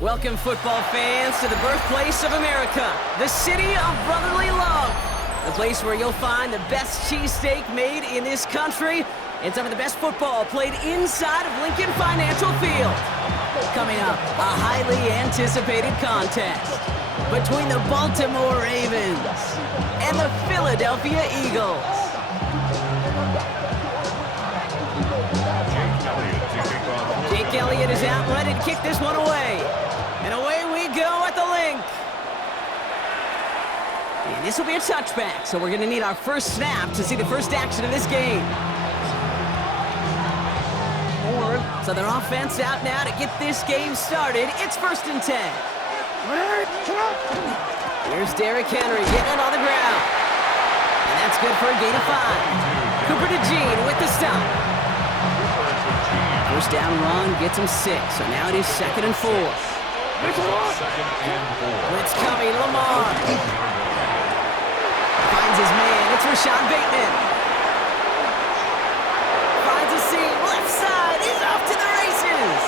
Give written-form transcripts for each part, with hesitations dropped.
Welcome, football fans, to the birthplace of America, the city of brotherly love. The place where you'll find the best cheesesteak made in this country and some of the best football played inside of Lincoln Financial Field. Coming up, a highly anticipated contest between the Baltimore Ravens and the Philadelphia Eagles. Jake Elliott is out ready to kick this one away. And away we go at the link. And this will be a touchback, so we're going to need our first snap to see the first action of this game. So their offense out now to get this game started. It's 1st and 10. Here's Derrick Henry getting it on the ground. And that's good for a gain of 5. Cooper DeJean with the stop. First down run gets him 6, so now it is 2nd and 4. Blitz coming, Lamar. Finds his man, it's Rashad Bateman. Finds a seam, left side, he's off to the races.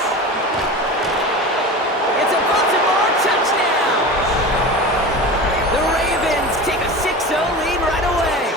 It's a Baltimore touchdown. The Ravens take a 6-0 lead right away.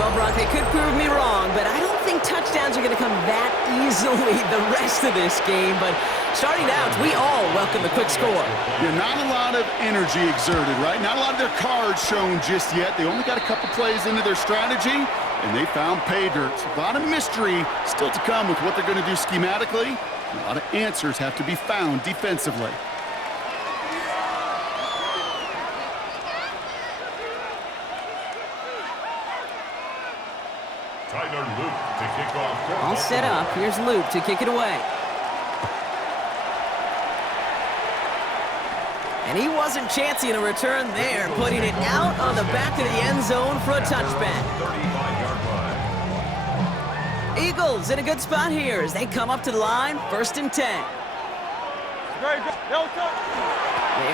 Well, Brock, they could prove me wrong, but I don't think touchdowns are going to come that easily the rest of this game. But starting out, we all welcome the quick score. Yeah, not a lot of energy exerted, right? Not a lot of their cards shown just yet. They only got a couple plays into their strategy, and they found pay dirt. A lot of mystery still to come with what they're going to do schematically. A lot of answers have to be found defensively. All set up. Here's Luke to kick it away. And he wasn't chancing a return there, putting it out on the back of the end zone for a touchback. Eagles in a good spot here as they come up to the line, 1st and 10. They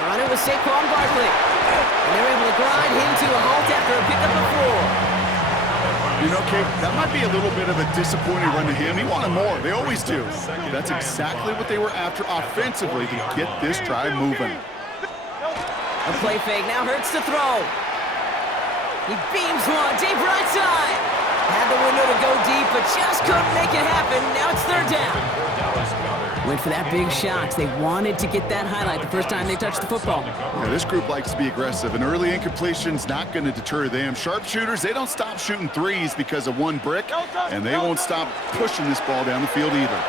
run it with Saquon Barkley. And they're able to grind him to a halt after a pickup of 4. You know, Kate, that might be a little bit of a disappointing run to him. He wanted more. They always do. That's exactly what they were after offensively to get this drive moving. A play fake. Now Hurts to throw. He beams one. Deep right side. Had the window to go deep, but just couldn't make it happen. Now it's 3rd down. Went for that big shot. They wanted to get that highlight the first time they touched the football. Yeah, this group likes to be aggressive, and early incompletion's not going to deter them. Sharpshooters, they don't stop shooting threes because of one brick, and they won't stop pushing this ball down the field either.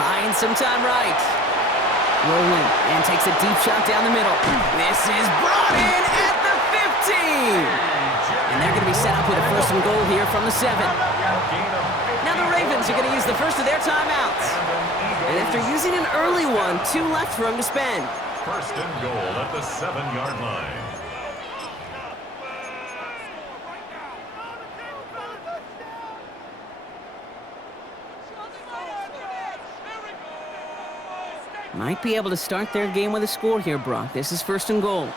Buying some time right. Rolling, and takes a deep shot down the middle. This is brought in at the 15. And they're going to be set up with a 1st and goal here from the 7. Now the Ravens are going to use the first of their timeouts. And after using an early one, 2 left for him to spend. 1st and goal at the 7-yard line. Might be able to start their game with a score here, Brock. This is 1st and goal.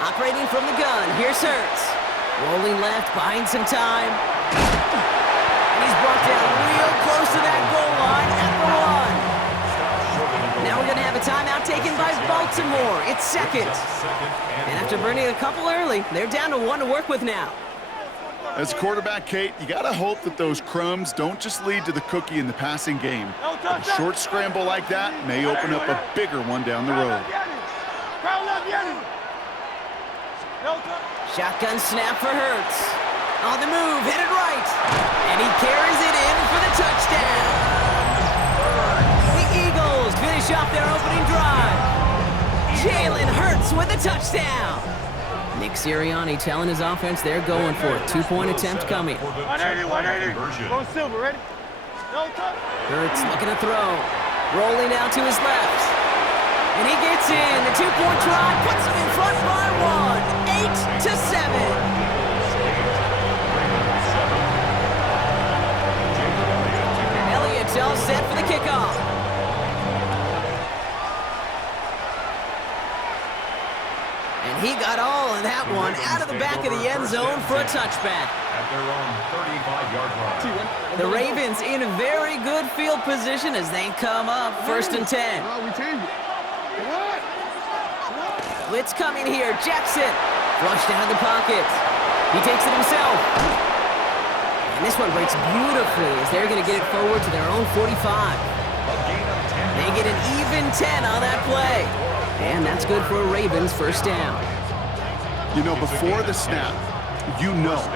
Operating from the gun, here's Hurts. Rolling left, buying some time. And he's brought down real close to that goal line at the 1. Now we're going to have a timeout taken by Baltimore. It's 2nd. And after burning a couple early, they're down to 1 to work with now. As a quarterback, Kate, you got to hope that those crumbs don't just lead to the cookie in the passing game. A short scramble like that may open up a bigger one down the road. Shotgun snap for Hurts. On the move, headed right. And he carries it in for the touchdown. The Eagles finish off their opening drive. Jalen Hurts with a touchdown. Nick Sirianni telling his offense they're going for it. 2-point attempt coming. 180. Going silver, ready? Hurts looking to throw. Rolling out to his left. And he gets in. The 2-point try puts him in front by 1. 8-7. Elliott's all set for the kickoff. And he got all of that one out of the back of the end zone for a touchback. at their own 35-yard line. The Ravens in very good field position as they come up 1st and 10. Blitz coming here. Jackson flushed out of the pocket. He takes it himself. And this one breaks beautifully as they're going to get it forward to their own 45. They get an even 10 on that play. And that's good for a Ravens 1st down. You know, before the snap,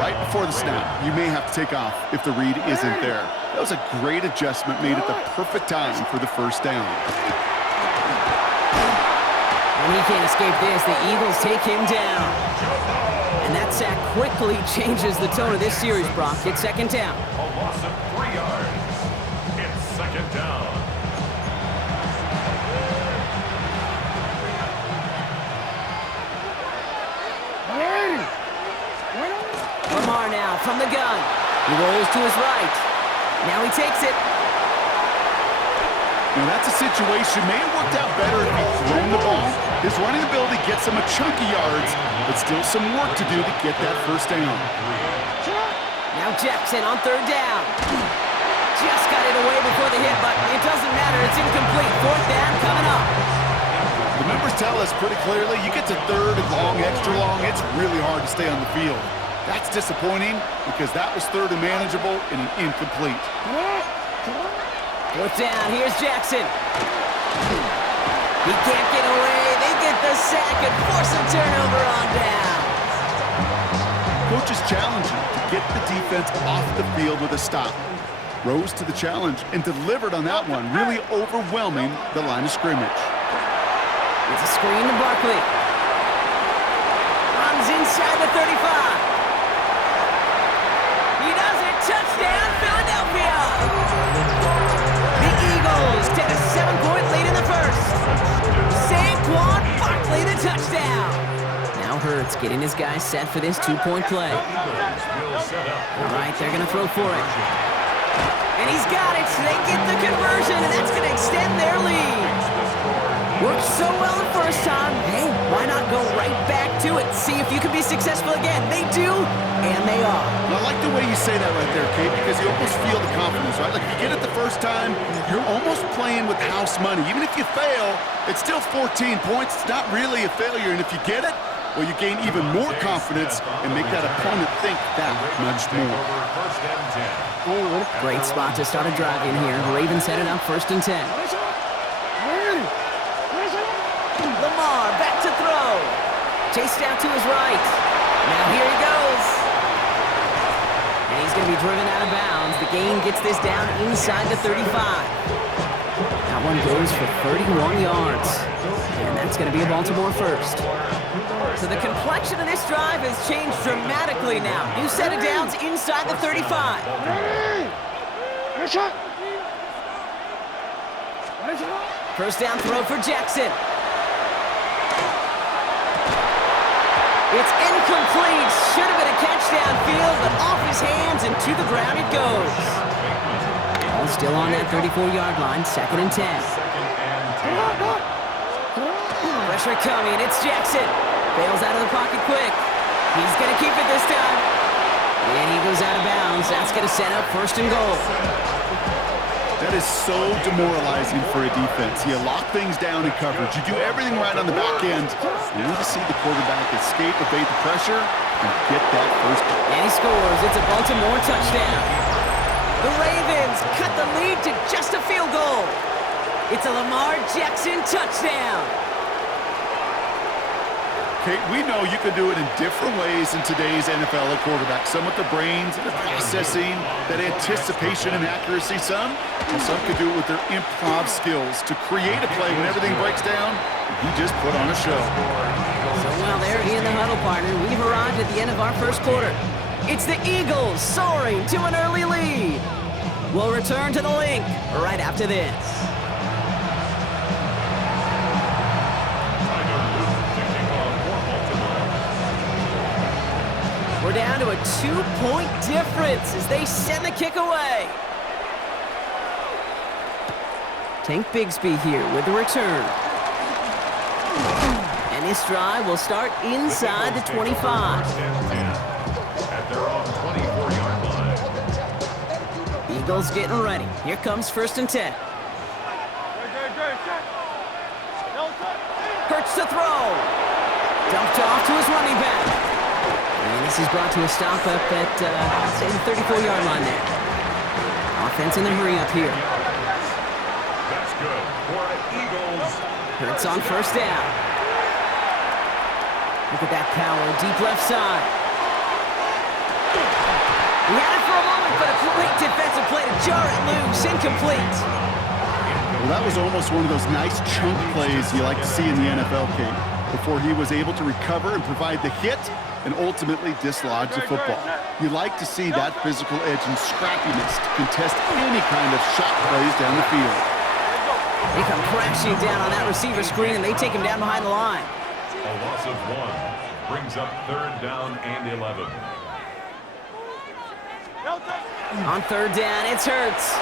right before the snap, you may have to take off if the read isn't there. That was a great adjustment made at the perfect time for the 1st down. And he can't escape this. The Eagles take him down. And that sack quickly changes the tone of this series, Brock. It's 2nd down. A loss of 3 yards. It's 2nd down. Lamar now from the gun. He rolls to his right. Now he takes it. Now that's a situation, may have worked out better if he'd thrown the ball. His running ability gets him a chunky yards, but still some work to do to get that 1st down. Now Jackson on 3rd down. Just got it away before the hit, but it doesn't matter. It's incomplete. 4th down coming up. The numbers tell us pretty clearly, you get to 3rd and long, extra long, it's really hard to stay on the field. That's disappointing because that was 3rd and manageable and an incomplete. 4th down, here's Jackson. He can't get away. They get the sack and force a turnover on down. Coach is challenging to get the defense off the field with a stop. Rose to the challenge and delivered on that one, really overwhelming the line of scrimmage. It's a screen to Barkley. Runs inside the 35. He does it. Touchdown, Philadelphia. The Eagles take a 7-point lead in the 1st. Saquon Barkley, the touchdown. Now Hurts getting his guys set for this 2-point play. All right, they're going to throw for it. And he's got it. They get the conversion, and that's going to extend their lead. Worked so well the 1st time. Hey, why not go right back to it? See if you can be successful again. They do, and they are. I like the way you say that right there, Kate, because you almost feel the confidence, right? Like if you get it the 1st time, you're almost playing with house money. Even if you fail, it's still 14 points. It's not really a failure, and if you get it, well, you gain even more confidence and make that opponent think that much more. Great spot to start a drive in here. Ravens set it up 1st and 10. Lamar back to throw. Chased out to his right. Now here he goes. And he's going to be driven out of bounds. The gain gets this down inside the 35. That one goes for 31 yards. And that's going to be a Baltimore 1st. So the complexion of this drive has changed dramatically now. New set of downs inside the 35. First down throw for Jackson. It's incomplete. Should have been a catch downfield, but off his hands and to the ground it goes. Ball still on that 34-yard line, 2nd and 10. Pressure coming. It's Jackson. Bails out of the pocket quick. He's going to keep it this time. And he goes out of bounds. That's going to set up 1st and goal. That is so demoralizing for a defense. You lock things down in coverage. You do everything right on the back end. You need to see the quarterback escape, evade the pressure, and get that 1st down. And he scores. It's a Baltimore touchdown. The Ravens cut the lead to just a field goal. It's a Lamar Jackson touchdown. Kate, we know you can do it in different ways in today's NFL at quarterback. Some with the brains, the processing, that anticipation and accuracy. Some can do it with their improv skills to create a play when everything breaks down. He just put on a show. So while they're in the huddle, partner, we've arrived at the end of our 1st quarter. It's the Eagles soaring to an early lead. We'll return to the link right after this. We're down to a 2-point difference as they send the kick away. Tank Bigsby here with the return. And this drive will start inside the 25. At their own 24. Eagles getting ready. Here comes 1st and 10. Hurts to throw. Dumped off to his running back. And this is brought to a stop up at, say, the 34-yard line there. Offense in the hurry up here. That's good for the Eagles. Hurts on 1st down. Look at that power, deep left side. He had it for a moment, but a great defensive play to jar it loose. Incomplete. Well, that was almost one of those nice chunk plays you like to see in the NFL, Kate, before he was able to recover and provide the hit and ultimately dislodge the football. You like to see that physical edge and scrappiness to contest any kind of shot plays down the field. They come crashing down on that receiver screen, and they take him down behind the line. A loss of 1 brings up 3rd down and 11. On 3rd down, it's Hurts.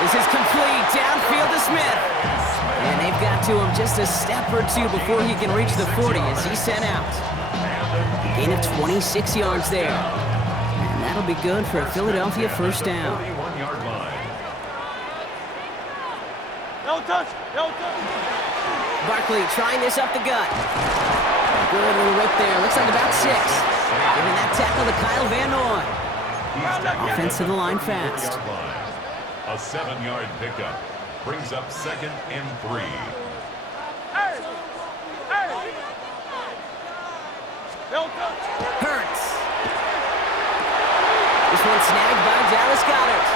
This is complete, downfield to Smith. And they've got to him just a step or two before he can reach the 40 as he's sent out. Gain of 26 yards there. And that'll be good for a Philadelphia 1st down. 41-yard line. No touch. Barkley trying this up the gut. Good little whip there. Looks like about 6. Giving that tackle to Kyle Van Noy. Offense to the line fast. A 7-yard pickup brings up 2nd and 3. Hurts. This one snagged by Dallas Goedert.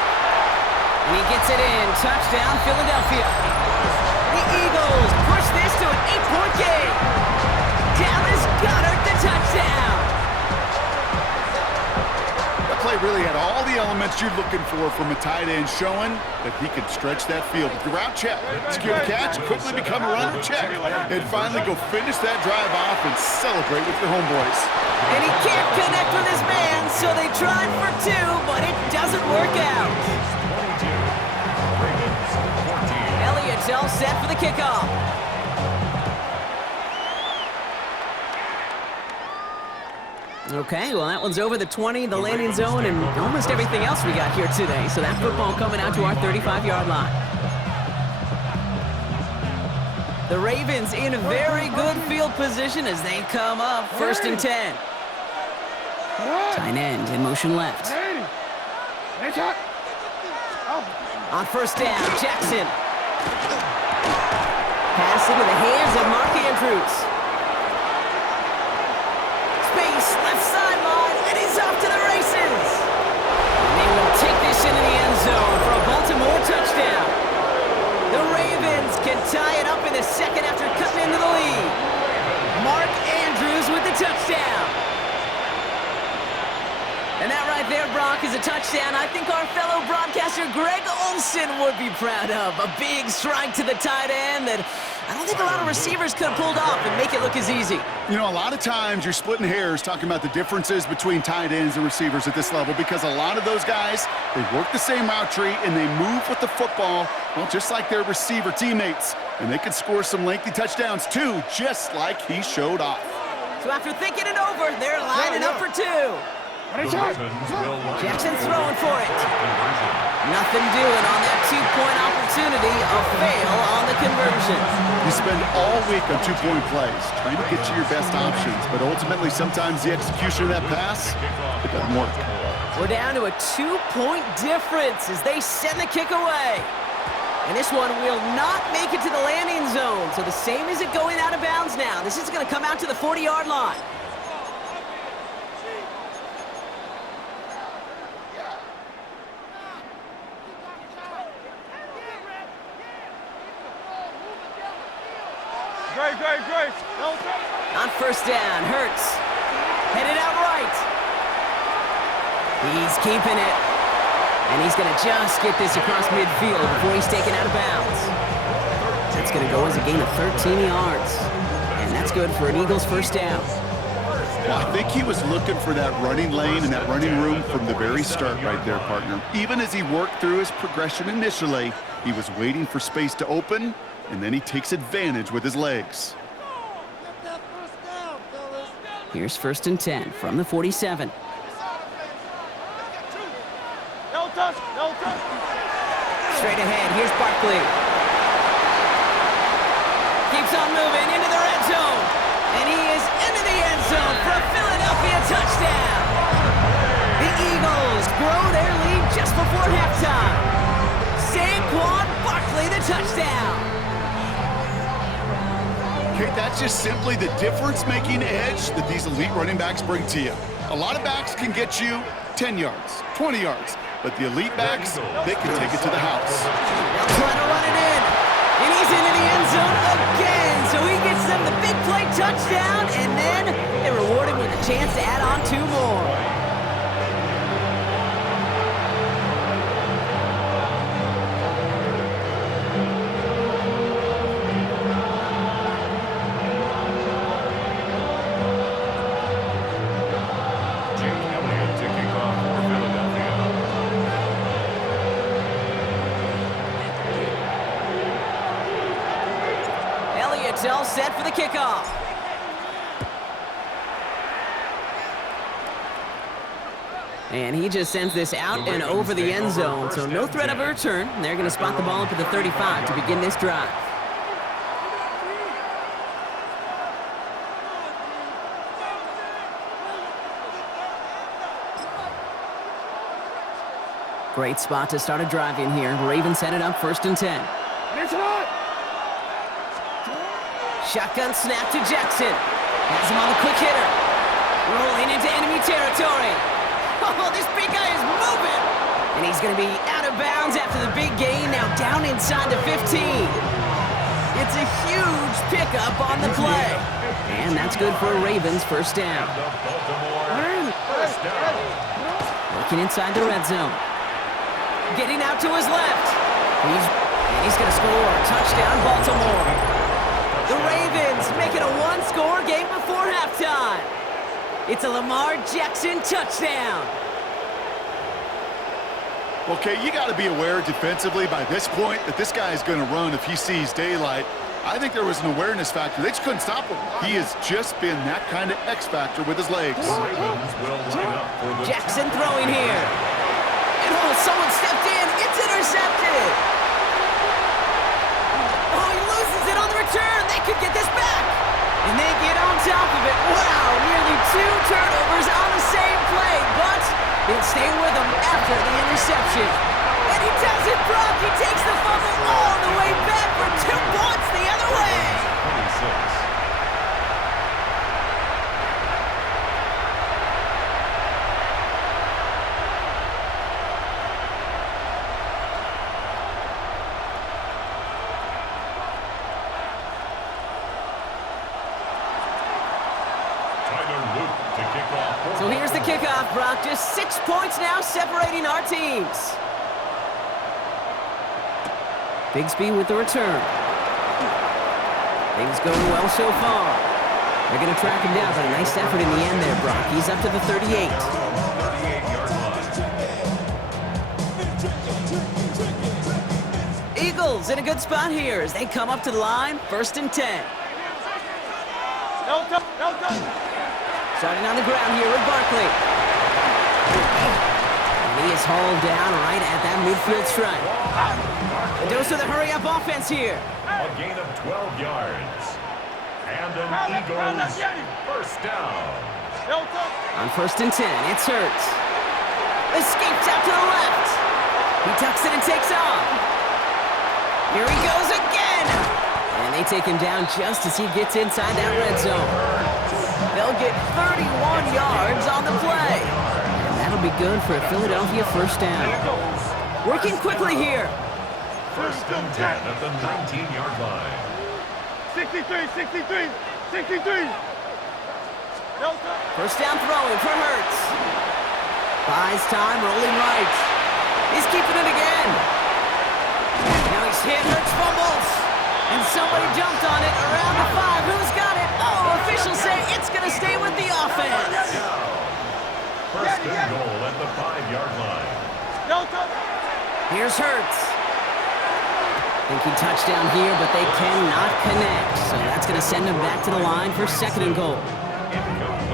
And he gets it in. Touchdown, Philadelphia. The Eagles push this to an 8-point game. Dallas Goedert, the touchdown. That play really had all the elements you're looking for from a tight end, showing that he could stretch that field. With the route check, secure the catch, quickly become a runner check, and finally go finish that drive off and celebrate with your homeboys. And he can't connect with his man, so they tried for 2, but it doesn't work out. 22. Ravens 14. Elliott's all set for the kickoff. Okay, well, that one's over the 20, the landing zone, and almost everything else we got here today. So that football coming out to our 35-yard line. The Ravens in very good field position as they come up 1st and 10. Tight end in motion left. On 1st down, Jackson. Pass into the hands of Mark Andrews. Space, left sideline, and he's off to the races. And they will take this into the end zone for a Baltimore touchdown. The Ravens can tie it up in the 2nd after cutting into the lead. Mark Andrews with the touchdown. And that right there, Brock, is a touchdown I think our fellow broadcaster Greg Olsen would be proud of. A big strike to the tight end that I don't think a lot of receivers could have pulled off and make it look as easy. You know, a lot of times you're splitting hairs talking about the differences between tight ends and receivers at this level because a lot of those guys, they work the same route tree and they move with the football, well, just like their receiver teammates. And they can score some lengthy touchdowns too, just like he showed off. So after thinking it over, they're lining up for 2. Jackson throwing for it. Nothing doing on that 2-point opportunity. A fail on the conversion. You spend all week on 2-point plays, trying to get you your best options, but ultimately sometimes the execution of that pass, it doesn't work. We're down to a 2-point difference as they send the kick away. And this one will not make it to the landing zone. So the same as it going out of bounds now. This is going to come out to the 40-yard line. Great. On 1st down, Hurts. Headed out right. He's keeping it. And he's going to just get this across midfield before he's taken out of bounds. That's going to go as a gain of 13 yards. And that's good for an Eagles 1st down. Well, I think he was looking for that running lane and that running room from the very start right there, partner. Even as he worked through his progression initially, he was waiting for space to open, and then he takes advantage with his legs. Here's 1st and 10 from the 47. touch. No touch. Straight ahead, here's Barkley. Keeps on moving into the red zone. And he is into the end zone for a Philadelphia touchdown. The Eagles grow their lead just before halftime. Saquon Barkley, the touchdown. Okay, that's just simply the difference-making edge that these elite running backs bring to you. A lot of backs can get you 10 yards, 20 yards, but the elite backs, they can take it to the house. They'll try to run it in, and he's into the end zone again, so he gets them the big play touchdown, and then they reward him with a chance to add on 2 more. All set for the kickoff. And he just sends this out and over the end zone, so no threat of a return. They're going to spot the ball up at the 35 to begin this drive. Great spot to start a drive in here. Ravens set it up 1st and 10. Shotgun snap to Jackson. Has him on the quick hitter. Rolling into enemy territory. Oh, this big guy is moving. And he's going to be out of bounds after the big gain. Now down inside the 15. It's a huge pickup on the play. And that's good for a Ravens 1st down. Working inside the red zone. Getting out to his left. He's going to score. Touchdown, Baltimore. The Ravens make it a 1-score game before halftime. It's a Lamar Jackson touchdown. Okay, you got to be aware defensively by this point that this guy is going to run if he sees daylight. I think there was an awareness factor. They just couldn't stop him. He has just been that kind of X factor with his legs. Jackson throwing here. And someone stepped in. It's intercepted. They could get this back. And they get on top of it. Wow, nearly 2 turnovers on the same play. But they'll stay with him after the interception. And he does it, Brock. He takes the fumble all the way back for 2 points the other way. 26. So here's the kickoff, Brock. Just 6 points now separating our teams. Bigsby with the return. Things going well so far. They're going to track him down, but a nice effort in the end there, Brock. He's up to the 38. 38-yard line. Eagles in a good spot here as they come up to the line. 1st and 10. No touch. Starting on the ground here with Barkley. And he is hauled down right at that midfield stripe. A dose of the hurry-up offense here. A gain of 12 yards. And an Eagles 1st down. On 1st and 10, it's Hurts. Escapes out to the left. He tucks it and takes off. Here he goes again. And they take him down just as he gets inside that red zone. They'll get 31 yards on the play. And that'll be good for a Philadelphia 1st down. Working quickly here. 1st and 10 at the 19-yard line. 63. 1st down throwing for Hurts. Buys time, rolling right. He's keeping it again. Now he's hit, Hurts fumbles. And somebody jumped on it around the 5. Who's got it? Oh, officials say it's going to stay with the offense. 1st and goal at the 5-yard line. Here's Hurts. Thinking touchdown here, but they cannot connect. So that's going to send him back to the line for 2nd and goal.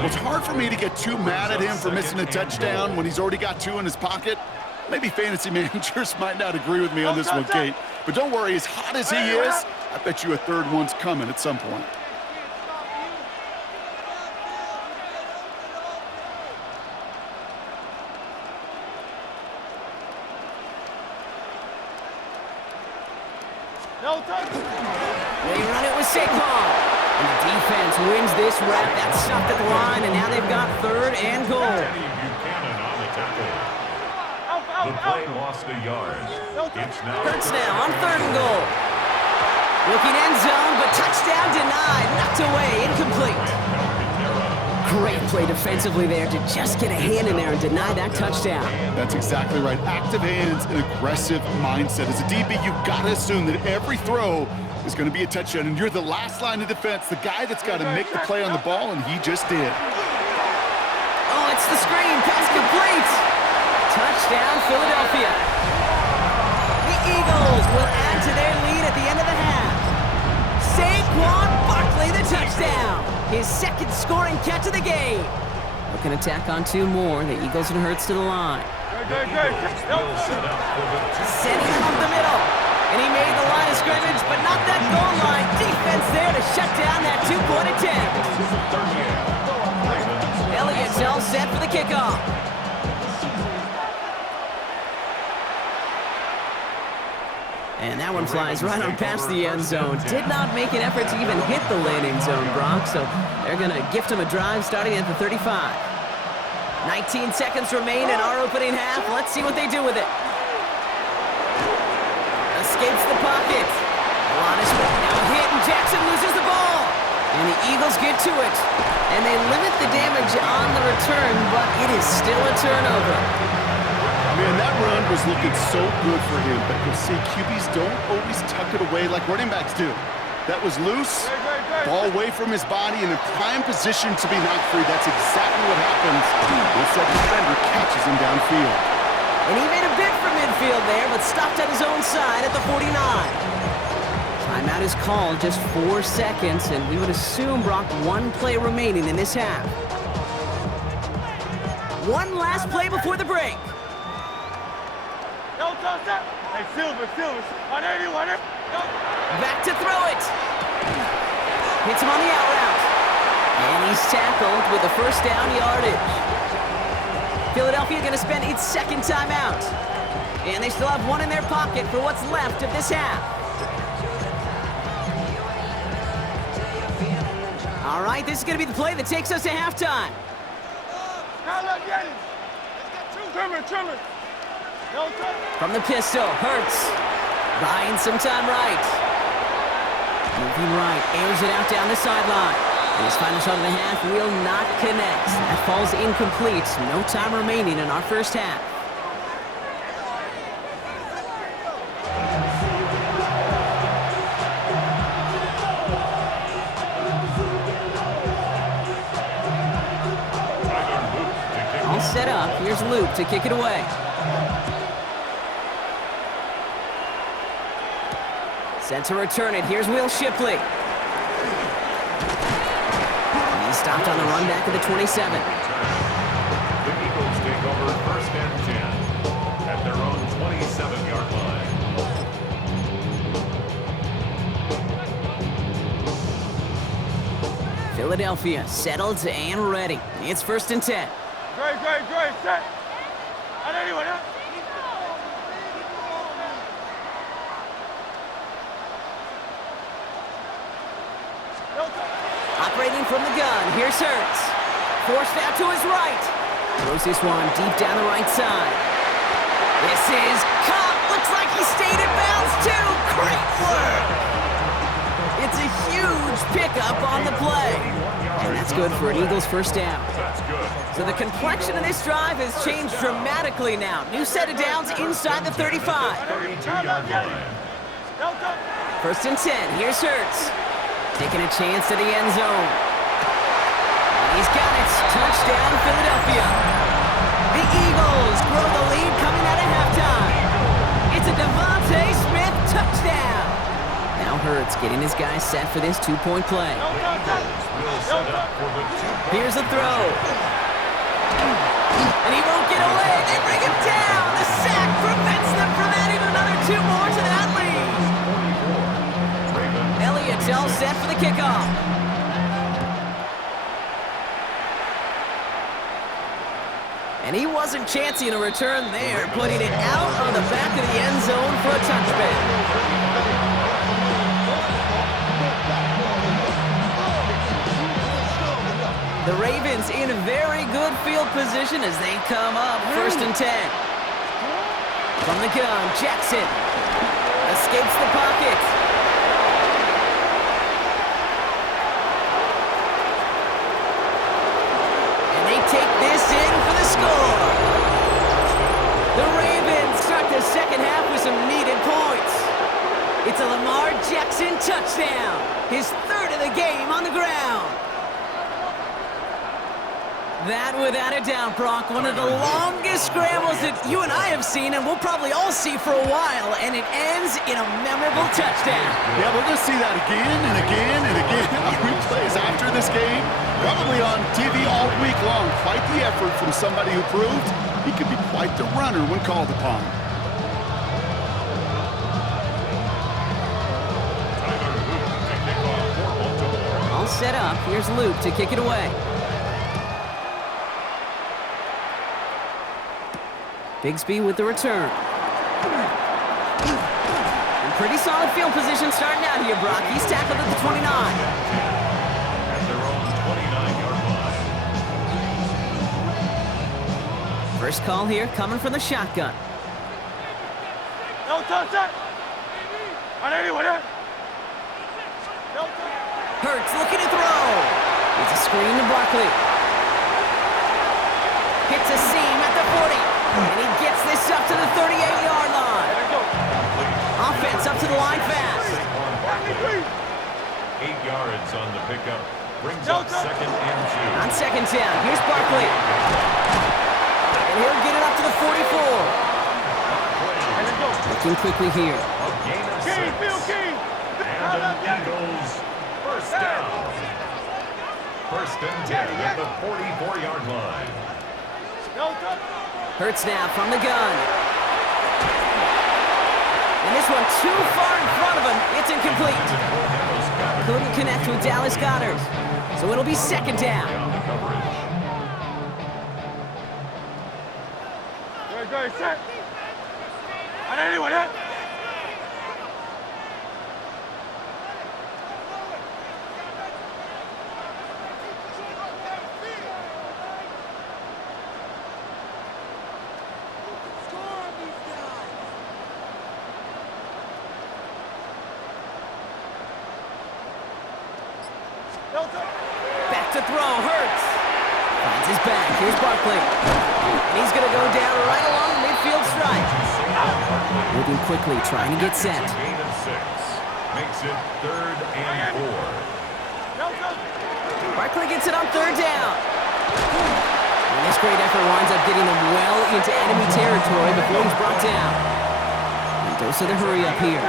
It's hard for me to get too mad at him for missing a touchdown when he's already got 2 in his pocket. Maybe fantasy managers might not agree with me on this one, Kate. But don't worry, as hot as he is, I bet you a third one's coming at some point. They run it with Saquon. And the defense wins this rep. That's stopped at the line, and now they've got 3rd and goal. Buchanan on the tackle. The play lost a yard. It's now Hurts now on 3rd and goal. Looking end zone, but touchdown denied. Knocked away, incomplete. Great play defensively there to just get a hand in there and deny that touchdown. That's exactly right. Active hands and aggressive mindset. As a DB, you've got to assume that every throw is going to be a touchdown, and you're the last line of defense, the guy that's got to make the play on the ball, and he just did. Oh, it's the screen. Pass complete. Touchdown, Philadelphia. The Eagles will add to their lead at the end of the half. Saquon Barkley, the touchdown. His 2nd scoring catch of the game. Looking to tack on 2 more. The Eagles and Hurts to the line. Sending him up the middle. And he made the line of scrimmage, but not that goal line. Defense there to shut down that 2-point attempt. Elliott's all set for the kickoff. And that one flies right on past the end zone. Did not make an effort to even hit the landing zone, Brock, so they're going to gift him a drive starting at the 35. 19 seconds remain in our opening half. Let's see what they do with it. Escapes the pocket. Now hit, and Jackson loses the ball. And the Eagles get to it. And they limit the damage on the return, but it is still a turnover. Man, that run was looking so good for him, but you'll see QBs don't always tuck it away like running backs do. That was loose, ball away from his body, and in prime position to be knocked free. That's exactly what happens once that defender catches him downfield. And he made a bid for midfield there, but stopped at his own side at the 49. Timeout is called, just 4 seconds, and we would assume, Brock, 1 play remaining in this half. One last play before the break. Hey, Silver. 180. Back to throw it. Hits him on the out route. And he's tackled with the 1st down yardage. Philadelphia going to spend its 2nd timeout. And they still have 1 in their pocket for what's left of this half. All right, this is going to be the play that takes us to halftime. Trimmer. From the pistol, Hurts. Buying some time right. Moving right, airs it out down the sideline. And his final shot of the half will not connect. That falls incomplete. No time remaining in our first half. All set up. Here's Luke to kick it away. Set to return it. Here's Will Shipley. He's stopped on the run back of the 27. The Eagles take over 1st and 10 at their own 27-yard line. Philadelphia settled and ready. It's 1st and 10. Great. Set. Operating from the gun, here's Hurts. Forced out to his right. Throws this one deep down the right side. This is caught. Looks like he stayed in bounds too. Great work. It's a huge pickup on the play. And that's good for an Eagles 1st down. That's good. So the complexion of this drive has changed dramatically now. New set of downs inside the 35. 32-yard line. 1st and 10, here's Hurts. Taking a chance to the end zone. And he's got it. Touchdown, Philadelphia. The Eagles grow the lead coming out of halftime. It's a Devontae Smith touchdown. Now Hurts getting his guys set for this 2-point play. Here's a throw. And he won't get away. They bring him down. The sack He's all set for the kickoff. And he wasn't chancing a return there, putting it out on the back of the end zone for a touchback. The Ravens in very good field position as they come up 1st and 10. From the gun, Jackson escapes the pocket. And they take this in for the score. The Ravens start the second half with some needed points. It's a Lamar Jackson touchdown, his 3rd of the game on the ground. That, without a doubt, Brock, one of the longest scrambles that you and I have seen, and we'll probably all see for a while, and it ends in a memorable touchdown. Yeah, we're going to see that again and again and again on replays after this game, probably on TV all week long. Quite the effort from somebody who proved he could be quite the runner when called upon. All set up. Here's Luke to kick it away. Bigsby with the return. And pretty solid field position starting out here, Brock. He's tackled at the 29. At their own 29-yard line. First call here coming from the shotgun. No touch that. On anyone there. No touch. Hurts looking to throw. It's a screen to Barkley. Hits a seam at the 40. And he gets this up to the 38-yard line. Offense up to the line fast. 8 yards on the pickup. Brings up 2nd and 2. On 2nd down, here's Barkley. And he'll get it up to the 44. Looking quickly here. A gain of 6. And an Eagles first down. 1st and 10 at the 44-yard line. Hurts now from the gun. And this one too far in front of him. It's incomplete. Couldn't connect with Dallas Goedert. So it'll be 2nd down. Good, set. On anyone there. Back to throw, Hurts. Finds his back, here's Barkley. And he's gonna go down right along the midfield stripe. Moving quickly, trying to get set. Gain of 6. Makes it 3rd and 4. Barkley gets it on 3rd down. And this great effort winds up getting him well into enemy territory before he's brought down. And dose of the hurry up here.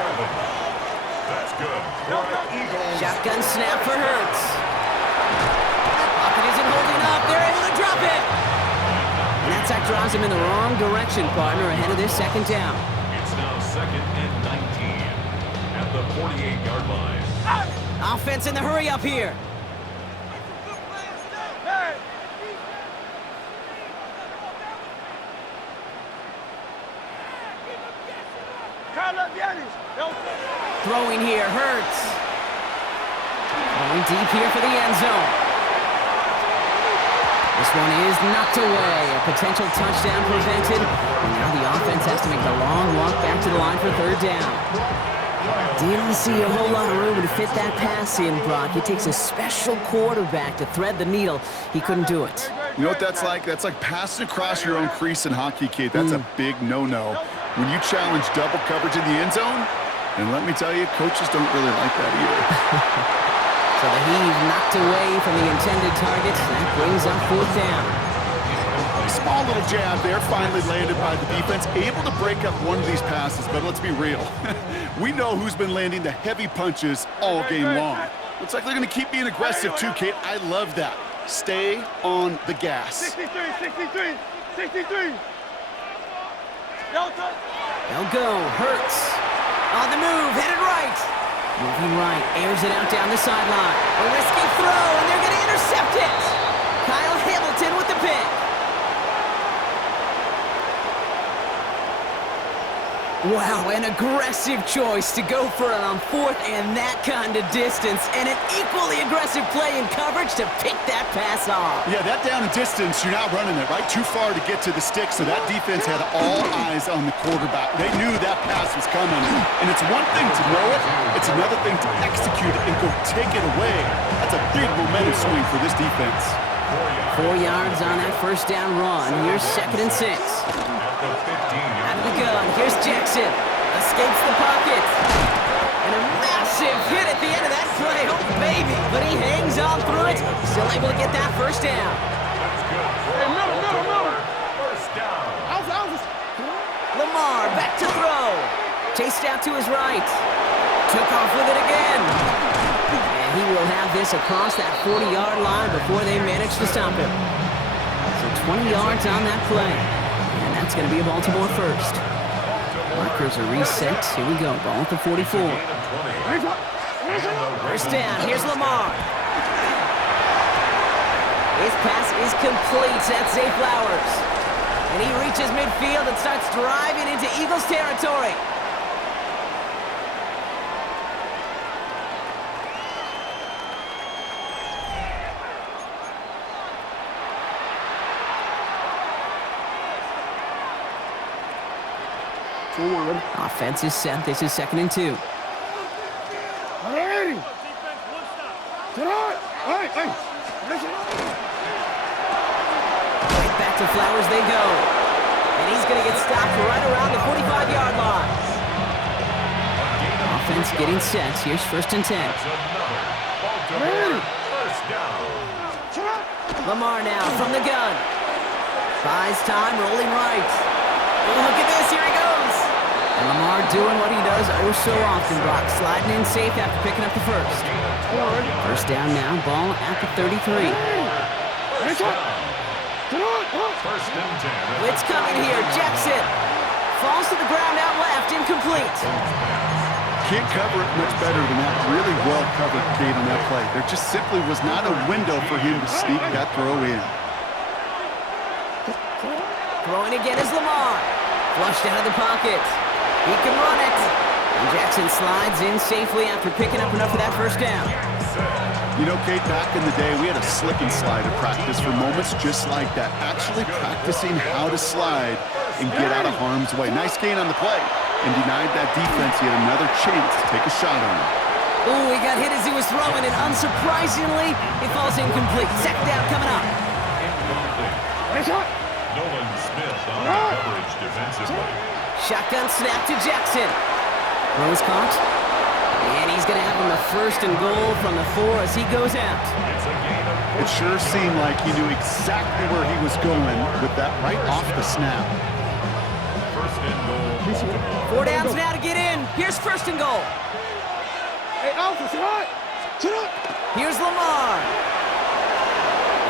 That's good. Shotgun snap for Hurts. Pocket isn't holding up. They're able to drop it. And that sack drives him in the wrong direction, partner, ahead of this 2nd down. It's now 2nd and 19 at the 48-yard line. Offense in the hurry up here. Throwing here, Hurts. Going deep here for the end zone. This one is knocked away. A potential touchdown prevented. And now the offense has to make the long walk back to the line for 3rd down. Didn't see a whole lot of room to fit that pass in, Brock. It takes a special quarterback to thread the needle. He couldn't do it. You know what that's like? That's like passing across your own crease in hockey, kid. That's a big no-no. When you challenge double coverage in the end zone, and let me tell you, coaches don't really like that either. So the heave knocked away from the intended target. That brings up 4th down. Small little jab there, finally landed by the defense. Able to break up one of these passes, but let's be real. We know who's been landing the heavy punches all game long. Looks like they're going to keep being aggressive too, Kate. I love that. Stay on the gas. 63. They'll go. Hurts. On the move, headed right. Moving right, airs it out down the sideline. A risky throw, and they're going to intercept it. Kyle Hamilton with the pick. Wow, an aggressive choice to go for it on fourth and that kind of distance, and an equally aggressive play in coverage to pick that pass off. Yeah, that down and distance, you're not running it, right? Too far to get to the stick, so that defense had all eyes on the quarterback. They knew that pass was coming, and it's one thing to know it, it's another thing to execute it and go take it away. That's a big momentum swing for this defense. 4 yards on that first down run. Here's 2nd and 6. Out of the gun, here's Jackson. Escapes the pocket. And a massive hit at the end of that play. Oh, baby. But he hangs on through it. Still able to get that first down. Hey, middle. First down. Lamar back to throw. Chased out to his right. Took off with it again. And he will have this across that 40-yard line before they manage to stop him. So 20 yards on that play. And that's going to be a Baltimore first. Markers are reset. Here we go. Ball at the 44. First down. Here's Lamar. His pass is complete. That's Zay Flowers. And he reaches midfield and starts driving into Eagles territory. Offense is set. This is 2nd and 2. Right back to Flowers they go. And he's going to get stopped right around the 45-yard line. Offense getting set. Here's 1st and 10. Lamar now from the gun. Buys time, rolling right. Oh, look at this. Here he goes. And Lamar doing what he does oh so often, Brock. Sliding in safe after picking up the first. First down now, ball at the 33. First and 10. Blitz coming here, Jackson. Falls to the ground out left, incomplete. Can't cover it much better than that. Really well covered, Kate, on that play. There just simply was not a window for him to sneak that throw in. Throwing again is Lamar. Flushed out of the pocket. He can run it. And Jackson slides in safely after picking up enough for that first down. You know, Kate, back in the day, we had a slip and slide at practice for moments just like that. Actually practicing how to slide and get out of harm's way. Nice gain on the play. And denied that defense yet another chance to take a shot on him. Ooh, he got hit as he was throwing, and unsurprisingly, it falls incomplete. Second down coming up. Nolan Smith on coverage defensively. Shotgun snap to Jackson. Rose caught. And he's going to have him a 1st and goal from the 4 as he goes out. It sure seemed like he knew exactly where he was going with that right off the snap. 1st and goal. 4 downs now to get in. Here's 1st and goal. Hey, Alpha, sit up. Here's Lamar.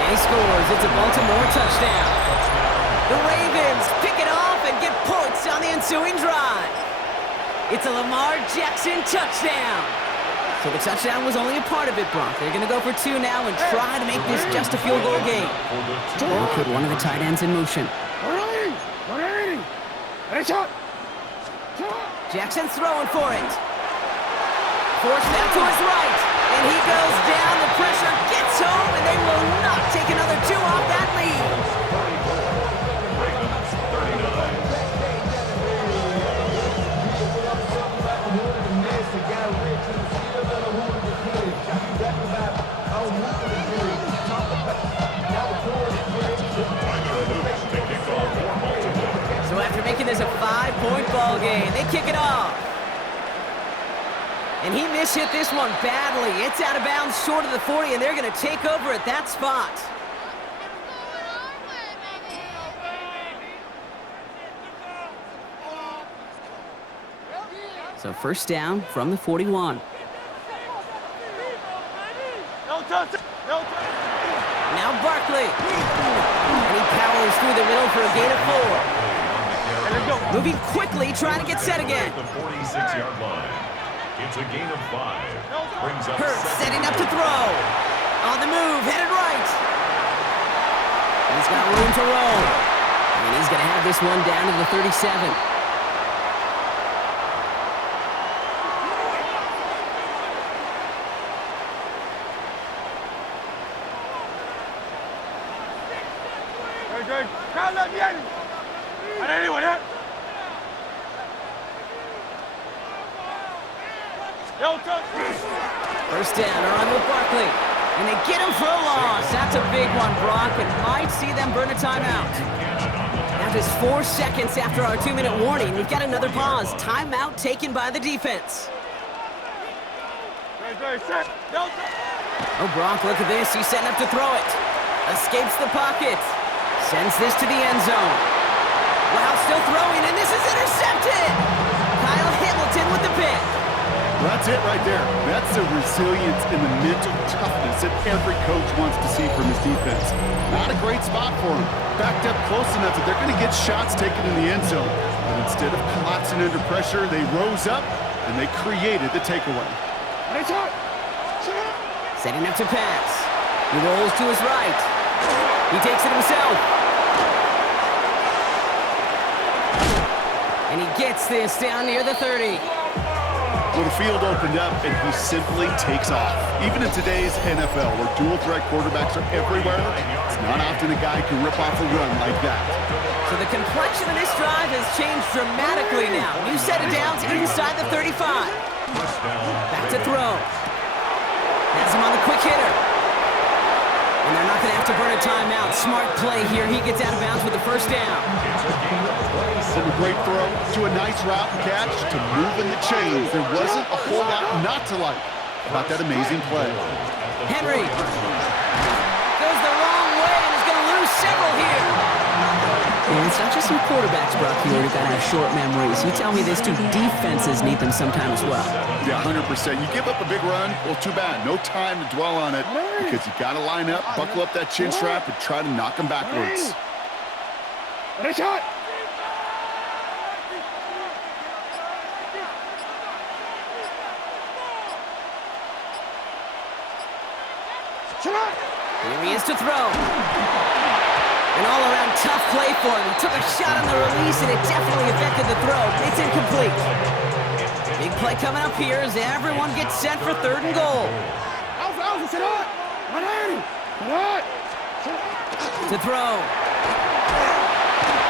And he scores. It's a Baltimore touchdown. The Ravens pick it off and get points on the ensuing drive. It's a Lamar Jackson touchdown. So the touchdown was only a part of it, Brock. They're going to go for 2 now and try to make this just a field goal game. They'll put one of the tight ends in motion. Jackson's throwing for it. Forced out to his right. And he goes down. The pressure gets home, and they will not take another 2 off that lead. So after making this a 5-point ball game, they kick it off. And he mishit this one badly. It's out of bounds short of the 40, and they're going to take over at that spot. So first down from the 41. Now Barkley. And he powers through the middle for a gain of 4. Moving quickly, trying to get set again. The 46-yard line. It's a gain of 5. Brings up Hurts setting up to throw. On the move, headed right. He's got room to roll. And he's going to have this one down to the 37. First down, around with Barkley. And they get him for a loss. That's a big one, Brock, and might see them burn a timeout. Now just 4 seconds after our 2-minute warning, we've got another pause. Timeout taken by the defense. Oh, Brock, look at this. He's setting up to throw it. Escapes the pocket. Sends this to the end zone. Wow, still throwing, and this is intercepted! Kyle Hamilton with the pick. That's it right there. That's the resilience and the mental toughness that every coach wants to see from his defense. Not a great spot for him. Backed up close enough that they're going to get shots taken in the end zone. But instead of collapsing under pressure, they rose up and they created the takeaway. Setting up to pass. He rolls to his right. He takes it himself. And he gets this down near the 30. Well, the field opened up, and he simply takes off. Even in today's NFL, where dual-threat quarterbacks are everywhere, it's not often a guy can rip off a run like that. So the complexion of this drive has changed dramatically now. New set of downs inside the 35. Back to throw. Has him on the quick hitter. And they're not going to have to burn a timeout. Smart play here. He gets out of bounds with the first down. From a great throw to a nice route and catch to moving the chains. There wasn't a whole lot not to like about that amazing play. Henry goes the wrong way and is going to lose several here. And it's not just some quarterbacks, Brock, here who've got to have short memories. You tell me this too, defenses need them sometime as well. Yeah, 100%. You give up a big run, well, too bad. No time to dwell on it because you got to line up, buckle up that chin strap, and try to knock them backwards. Here he is to throw. An all-around tough play for him. He took a shot on the release, and it definitely affected the throw. It's incomplete. Big play coming up here as everyone gets set for 3rd and goal. To throw.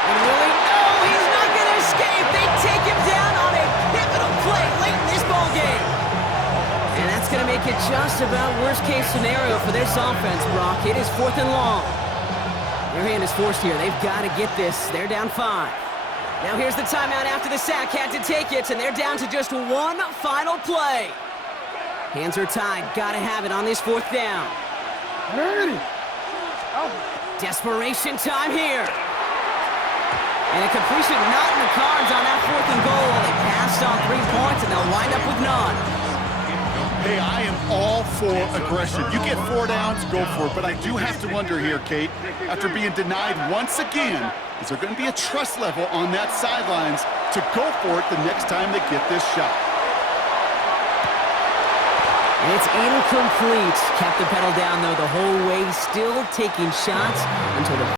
And Willie, no, he's not going to escape. They take him down on a pivotal play late in this ballgame. And that's going to make it just about worst-case scenario for this offense, Brock. It is 4th and long. Their hand is forced here. They've got to get this. They're down 5. Now here's the timeout after the sack. Had to take it, and they're down to just one final play. Hands are tied. Got to have it on this 4th down. Desperation time here. And a completion not in the cards on that 4th and goal. They passed on 3 points, and they'll wind up with none. Hey, I am all for aggression. You get 4 downs, go for it. But I do have to wonder here, Kate, after being denied once again, is there going to be a trust level on that sidelines to go for it the next time they get this shot? It's incomplete. Kept the pedal down, though, the whole way, still taking shots until the